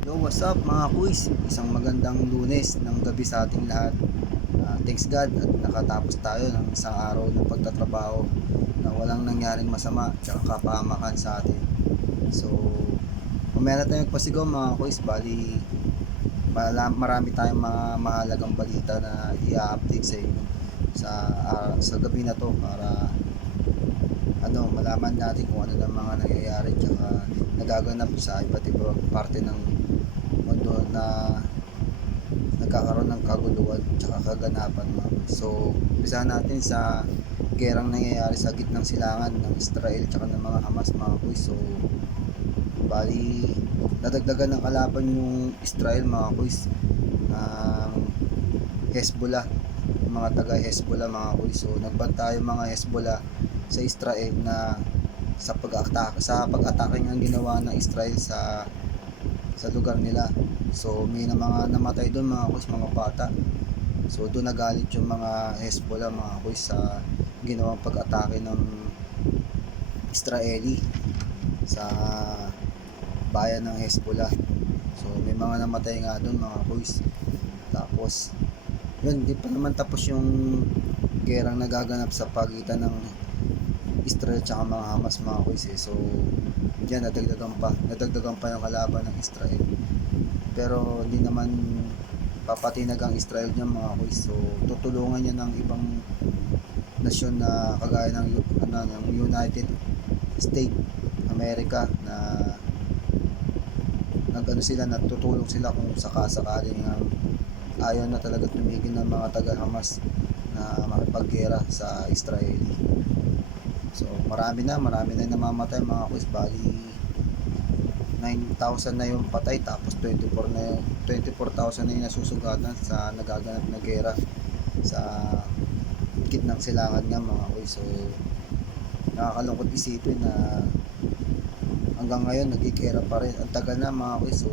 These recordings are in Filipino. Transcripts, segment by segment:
Yo, what's up mga kuis? Isang magandang Lunes ng gabi sa ating lahat. Thanks God at nakatapos tayo ng isang araw ng pagtatrabaho na walang nangyaring masama at kapahamakan sa atin. So, mamaya na tayo magpasigaw mga kuis. Bali, marami tayong mga mahalagang balita na i-update sa inyo sa gabi na to para malaman natin kung ano ng mga nangyayari at nagaganap sa iba't ibang parte ng mundo na nagkakaroon ng kaguluhan at kaganapan. So, umpisa natin sa gerang nangyayari sa gitnang silangan ng Israel at ng mga Hamas mga kuys. So, bali, nadagdagan ng kalaban yung Israel mga kuys ng Hezbollah, mga taga Hezbollah mga kuys. So, nagbanta yung mga Hezbollah sa Israel na sa pag-atake ng ginawa ng Israel sa lugar nila. So may na mga namatay doon mga kuys, mga bata. So doon nagalit yung mga Hezbollah mga kuys sa ginawang pag-atake ng Israeli sa bayan ng Hezbollah. So may mga namatay nga doon mga kuys. Tapos yun, di pa naman tapos yung gerang nagaganap sa pagitan ng Israel at mga Hamas mga kuys So diyan nadagdagan pa yung kalaban ng Israel, pero hindi naman papatinag ang Israel niya mga kuys. So tutulungan niya ng ibang nasyon na kagaya ng United States America na natutulong sila kung sakasakaling ayaw na talaga tumigil ng mga taga Hamas na makipaggera sa Israeli. So marami na namamatay mga kuys. Bali 9,000 na yung patay, tapos 24,000 na yung nasusugatan sa nagaganap na gera sa gitnang silangan nga mga kuys. So nakakalungkot isipin na hanggang ngayon nagigera pa rin. Ang tagal na mga kuys. So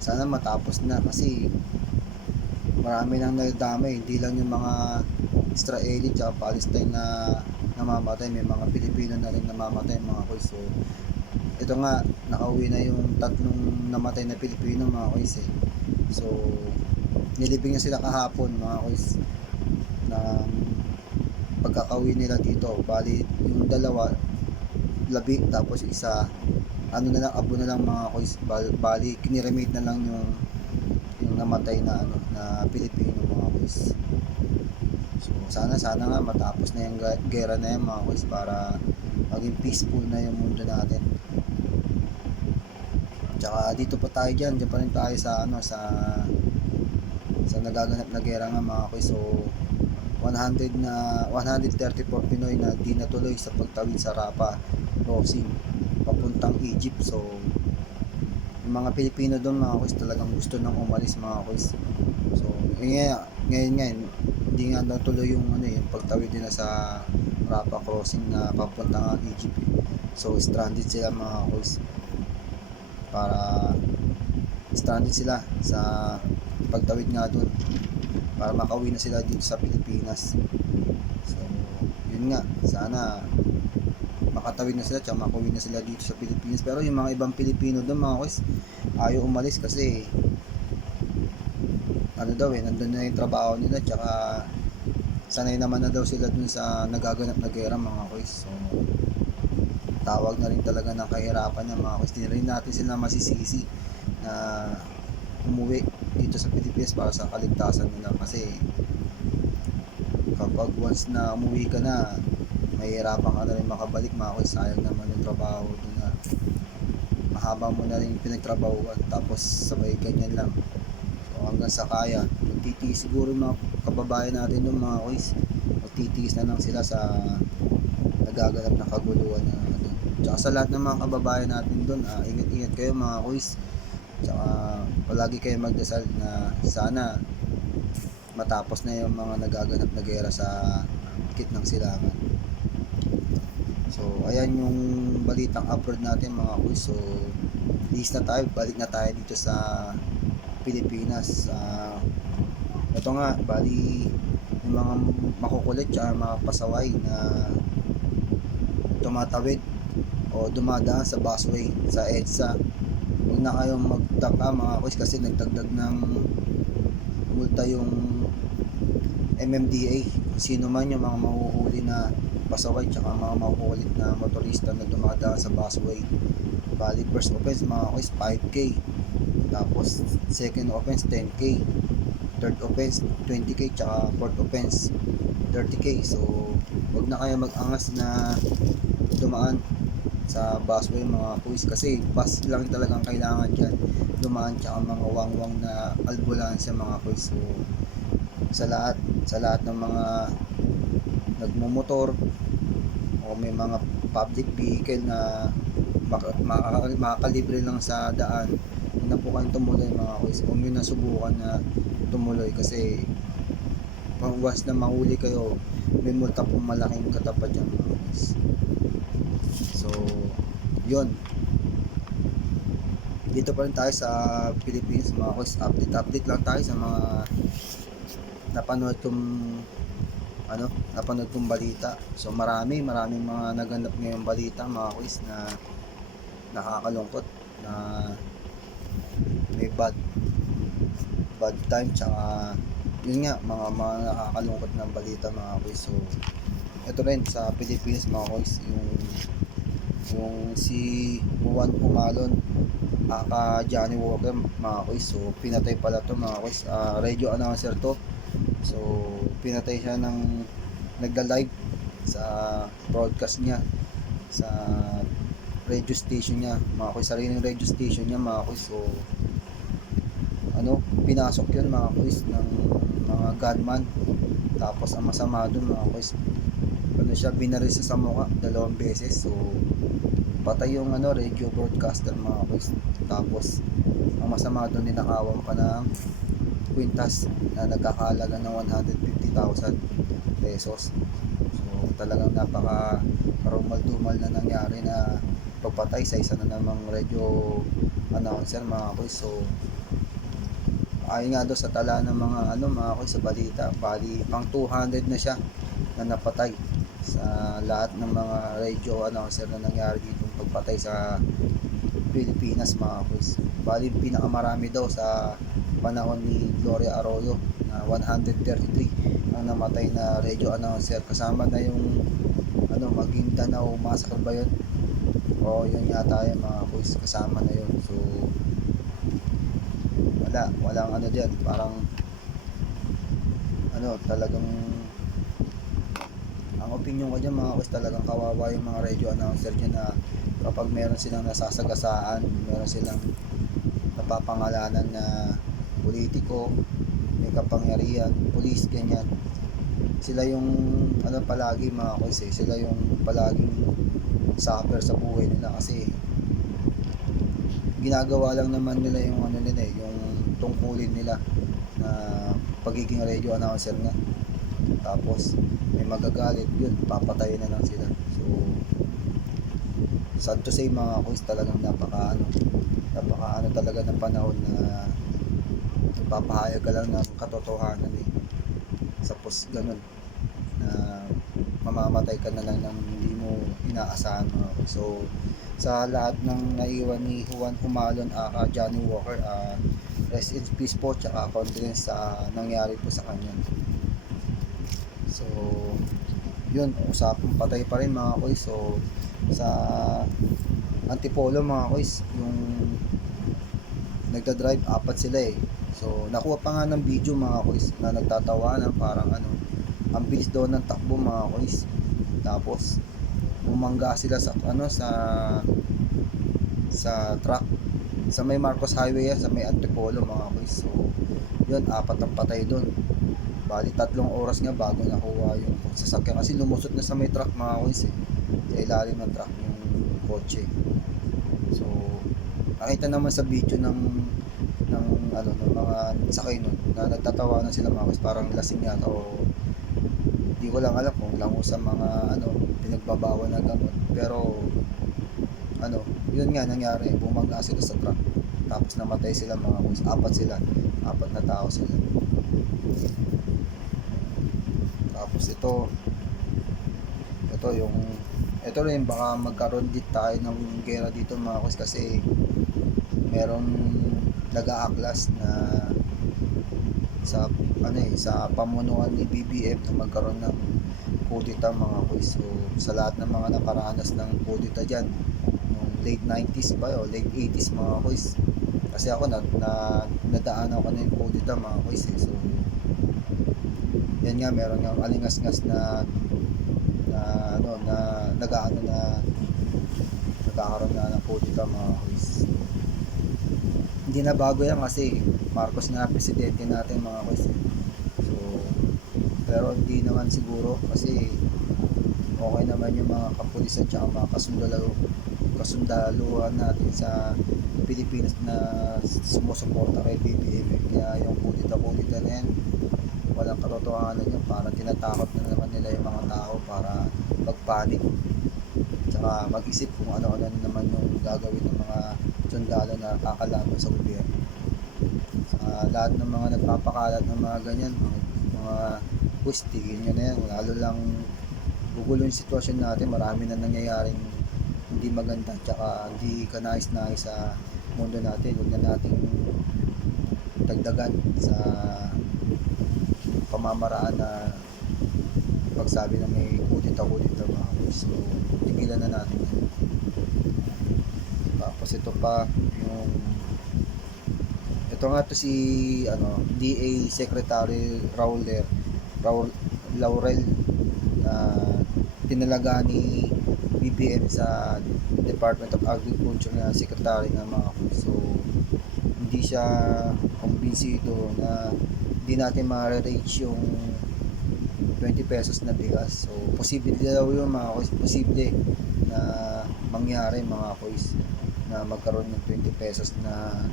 sana matapos na kasi marami nang nadamay, hindi lang yung mga Israeli at Palestine na namamatay, may mga Pilipino na rin namamatay mga kuys. So ito nga, nakauwi na yung tatlong namatay na Pilipino mga kuys So nilibing na sila kahapon mga kuys ng pagkakauwi nila dito. Bali yung dalawa labi, tapos isa abo na lang mga kuys. Bali kiniremate na lang yung namatay na na Pilipino mga kuys. So sana nga matapos na yung gera na yan mga kuys para maging peaceful na yung mundo natin. Tsaka dito pa tayo diyan pa rin tayo sa nagaganap na gera nga mga kuys. So 134 Pinoy na di natuloy sa pagtawid sa Rafah crossing papuntang Egypt. So yung mga Pilipino doon mga kuys talagang gusto nang umalis mga kuys. So ngayon nga hindi nga natuloy yung yung pagtawid nila sa Rafah crossing na papuntang Egypt. So stranded sila mga kuys, sila sa pagtawid nga doon para makauwi na sila dito sa Pilipinas. So yun nga, sana makatawid na sila at makauwi na sila dito sa Pilipinas. Pero yung mga ibang Pilipino doon mga kuys ayaw umalis kasi nandun na yung trabaho nila, tsaka sanay naman na daw sila dun sa nagaganap na gera mga kuys. So tawag na rin talaga ng kahirapan ng mga kuys. Di rin natin sila masisisi na umuwi dito sa Pilipinas para sa kaligtasan nila, kasi kapag once na umuwi ka na, mahirapan ka na rin makabalik mga kuys. Sayang naman yung trabaho doon na mahaba mo na rin pinagtrabahuan, tapos sabay ganyan lang. So hanggang sa kaya, magtitiis siguro mga kababayan natin doon mga kuys. Magtitiis na lang sila sa nagaganap na kaguluhan na doon. Tsaka sa lahat ng mga kababayan natin doon, ingat-ingat kayo mga kuys. Tsaka palagi kayo magdasal na sana matapos na yung mga nagaganap na gera sa gitnang silangan. So ayan yung balitang upload natin mga kuys. So list na tayo, balik na tayo dito sa Pilipinas. Ito nga, bali yung mga makukulit at mga pasaway na tumatawid o dumadaan sa busway sa EDSA, na kayong magtaka mga kuys kasi nagdagdag ng multa yung MMDA. Kung sino man yung mga mahuhuli na pasaway tsaka mga mahuhulit na motorista na dumadaan sa busway. Bali first offense mga kuys 5K, tapos second offense 10K, third offense 20K, tsaka fourth offense 30K. So wag na kayo mag-angas na dumaan sa busway mga kuys kasi bus lang talagang kailangan dyan dumaan, tsaka mga wangwang na albulansya mga kuys. So sa lahat ng mga nagmumotor o may mga public vehicle na makakalibre lang sa daan, huwag na po kayong tumuloy mga kuys. Huwag nyo na subukan na tumuloy kasi once na mahuli kayo, may multa pong malaking katapat dyan mga kuys. So yun, dito pa rin tayo sa Philippines mga kuys. Update lang tayo sa mga napanood kong balita. So maraming mga naganap ngayong balita mga kuys na nakakalungkot, na may bad time, tsaka yun nga mga nakakalungkot na balita mga kuys. So ito rin sa Pilipinas mga kuys, yung si Juan Humalon aka Johnny Walker mga kuys. So pinatay pala to mga kuys, radio announcer to. So pinatay siya ng nagla-live sa broadcast niya sa radio station niya mga kuys, sariling radio station niya mga kuys. So pinasok yun mga kuys ng mga gunman, tapos ang masama dun mga kuys, siya binaril sa mukha 2 beses. So patay yung radio broadcaster mga kuys. Tapos ang masama dun, ninakawan pa ng kwintas na nagkakahalaga ng 150,000 pesos. So talagang napaka karumal-dumal na nangyari na pagpatay sa isa na namang radio announcer mga kuys. So ayon nga daw sa tala ng mga kuys sa balita, bali pang 200 na siya na napatay sa lahat ng mga radio announcer na nangyari dito pagpatay sa Pilipinas mga kuys. Bali pinakamarami daw sa panahon ni Gloria Arroyo na 133 ang namatay na radio announcer, kasama na yung Maguindanao Massacre ba yun? O yun yata yung mga kuys, kasama na yun. So walang dyan, parang talagang ang opinion ko dyan mga kuys, talagang kawawa yung mga radio announcer dyan na kapag meron silang nasasagasaan, meron silang napapangalanan na politiko, may kapangyarihan, police, ganyan, sila yung palagi mga kuys sila yung palaging suffer sa buhay nila kasi ginagawa lang naman nila yung yung tungkulin nila na pagiging radio announcer nga. Tapos may magagalit, yun papatayin na lang sila. So sad to say mga kuys, talagang napaka talaga ng panahon na ipapahayag ka lang ng katotohanan Sapos ganun na mamamatay ka na lang ng hindi mo inaasahan mga kuys. So sa lahat ng naiwan ni Juan Humalon aka Johnny Walker, rest in peace po, tsaka condolence sa nangyari po sa kanya. So yun, usapang patay pa rin mga kuys. So sa Antipolo mga kuys, yung nagda-drive, 4 sila So nakuha pa nga ng video mga kuys na nagtatawanan, parang ang bilis daw ng takbo mga kuys. Tapos bumangga sila sa truck sa may Marcos Highway sa may Antipolo mga kuys. So yun, 4 ang patay doon. Bali 3 oras nga bago nakuha yung sasakyan kasi lumusot na sa may truck mga kuys sa ilalim ng truck yung kotse. So nakita naman sa video ng mga sakay nun na nagtatawanan sila mga kuys, parang lasing yata o di ko lang alam kung lango sa mga pinagbabawal na gamot. Pero yun nga nangyari, bumangga sila sa truck tapos namatay sila mga kuys. 4 na tao sila. Tapos ito rin, baka magkaroon din tayo ng gera dito mga kuys kasi merong nag-aaklas na sa sa pamunuan ni BBM na magkaroon ng kudita mga boys. So sa lahat ng mga nakaranas ng kudita dyan nung late 90s ba o late 80s mga boys, kasi ako nadaanan ko na yung kudita mga boys eh. So yan nga, meron nga alingas-ngas na na nag-aano na nagkakaroon na ng kudita mga boys. Hindi na bago yan kasi Marcos nga presidente natin mga boys eh. So pero hindi naman siguro kasi okay naman yung mga kapulisan at mga kasundaluhan natin sa Pilipinas na sumusuporta kay BBM. Kaya yung kudita na yan, walang katotohanan yan, parang tinatakot na naman nila yung mga tao para magpanik tsaka mag-isip kung ano-ano naman yung gagawin ng mga sundalo na kakalaban sa gobyerno. Lahat ng mga nagpapakalat ng mga ganyan, mga push, tigil nyo na yan, lalo lang gugulo yung sitwasyon natin. Marami na nangyayaring hindi maganda tsaka hindi kanais-nais sa mundo natin. Huwag na nating dagdagan sa pamamaraan na pagsabi na may kudita mga boys. So tigilan na natin. Tapos ito pa yung ito nga to si DA Secretary Laurel na tinalaga ni BBM sa Department of Agriculture na secretary ng mga boys. So hindi siya kumbinsido na hindi natin ma-reach yung 20 pesos na bigas. So posible daw yun mga boys, posible na mangyari mga boys na magkaroon ng 20 pesos na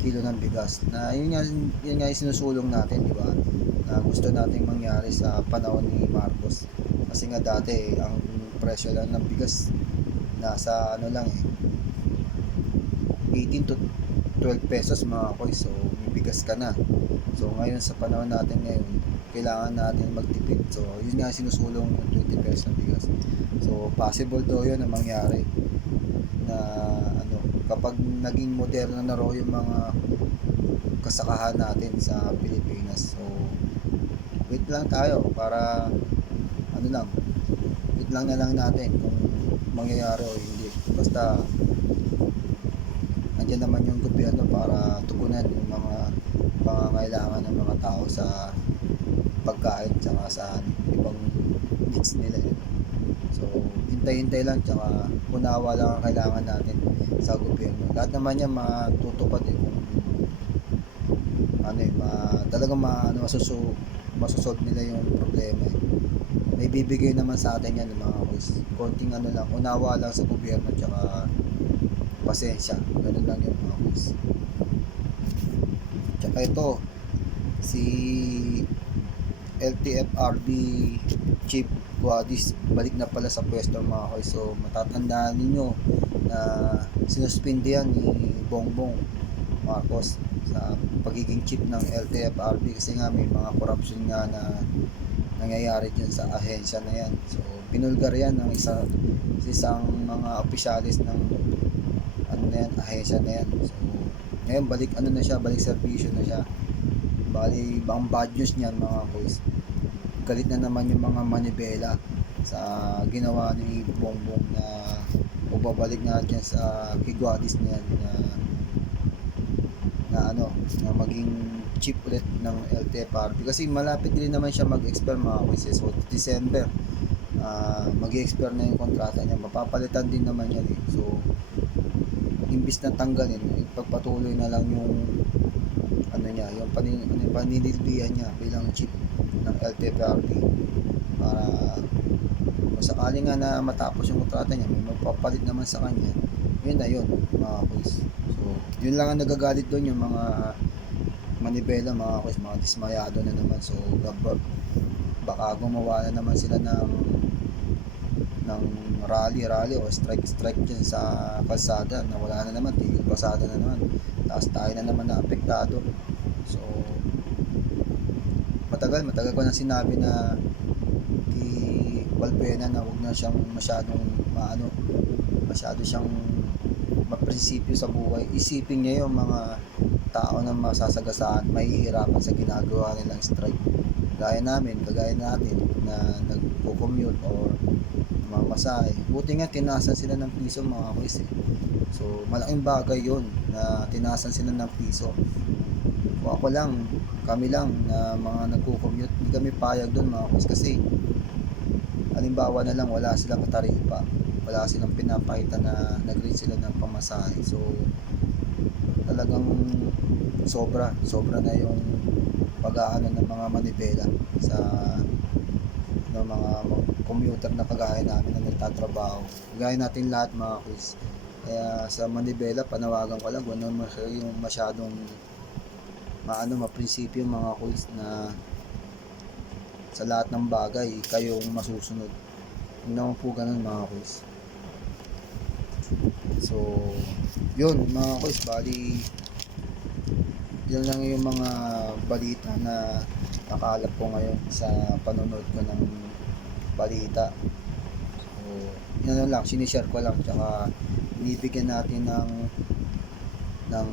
kilo ng bigas, na yun nga yung sinusulong natin, di ba, na gusto nating mangyari sa panahon ni Marcos. Kasi nga dati ang presyo lang ng bigas nasa lang 18 to 12 pesos mga boys. So may bigas ka na. So ngayon sa panahon natin ngayon, kailangan natin magtipid. So yun nga sinusulong ng 20 pesos na bigas. So possible daw yun na mangyari na kapag naging moderno na raw yung mga kasakahan natin sa Pilipinas. So wait lang tayo para wait lang na lang natin kung mangyayari o hindi. Basta andyan naman yung gobyerno para tugunan yung mga pangangailangan ng mga tao sa pagkain tsaka sa ibang needs nila. So hintay-hintay lang tsaka unawa lang ang kailangan natin sa gobyerno. Lahat naman yan matutupad kung talagang masosolve nila yung problema eh. May bibigay naman sa atin yan mga boys. Konting lang, unawa lang sa gobyerno tsaka pasensya. Ganun lang yung mga boys. Tsaka ito si LTFRB Chief Guadis balik na pala sa pwesto mga boys. So matatandaan ninyo na sinuspindi yan ni Bongbong Marcos sa pagiging chief ng LTFRB kasi nga may mga corruption nga na nangyayari dyan sa ahensya na yan. So pinulgar yan ng isang mga opisyalis ng ahensya na yan. So ngayon balik balik serbisyo na siya. Bali ang bad news niyan mga boys, galit na naman yung mga manibela sa ginawa ni Bongbong na babalik nga dyan sa Kiguadis na yan na maging chief ulit ng LTFRB kasi malapit din naman siya mag-expire mga boys. So December mag-expire na yung kontrata niya, mapapalitan din naman yan eh. So imbis na tanggalin, ipagpatuloy na lang yung yung paninilbihan niya bilang chief ng LTFRB para kung sakali nga na matapos yung kontrata niya, may magpapalit naman sa kanya. Yun na yun mga boys. So yun lang ang nagagalit doon, yung mga manibela mga boys, mga dismayado na naman. So baka gumawa na naman sila ng rally o strike dyan sa kalsada na wala na naman, tigil pasada na naman, tapos tayo na naman na apektado. So matagal ko na sinabi na kay Balbuena na huwag na siyang masyado siyang maprinsipyo sa buhay, isipin niya yung mga tao na masasagasaan, mahihirapan sa ginagawa nilang strike. Kagaya natin na nagko-commute or mamasahe. Buti nga tinasan sila ng piso mga kuis eh. So malaking bagay yun na tinasan sila ng piso. Kung ako lang, kami lang na mga nagko-commute, hindi kami payag doon mga kuis kasi halimbawa na lang wala silang taripa, wala silang pinapakita na nag-rate sila ng pamasahe. So talagang sobra na yung pag-aano ng mga manibela sa ng mga commuter na kagaya namin na nagtatrabaho. Kagaya natin lahat mga quiz. Kaya sa manibela, panawagan ko lang, wala naman yung masyadong maprinsipyo mga quiz na sa lahat ng bagay, kayong masusunod. Hindi naman po ganun mga quiz. So, yun mga quiz, bali yan lang yung mga balita na nakalap ko ngayon sa panonood ko ng balita. So, yan lang, sinishare ko lang, tsaka binibigyan natin ng ng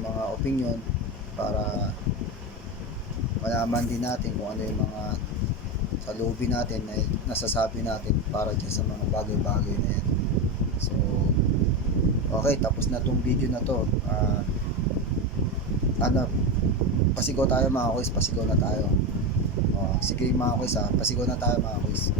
mga opinion para malaman din natin kung ano yung mga salubin natin na nasasabi natin para dyan sa mga bagay-bagay na yan. So, okay, tapos na tong video na to. Pasigaw tayo mga quiz, pasigaw na tayo. Sige mga quiz pasigaw na tayo mga quiz.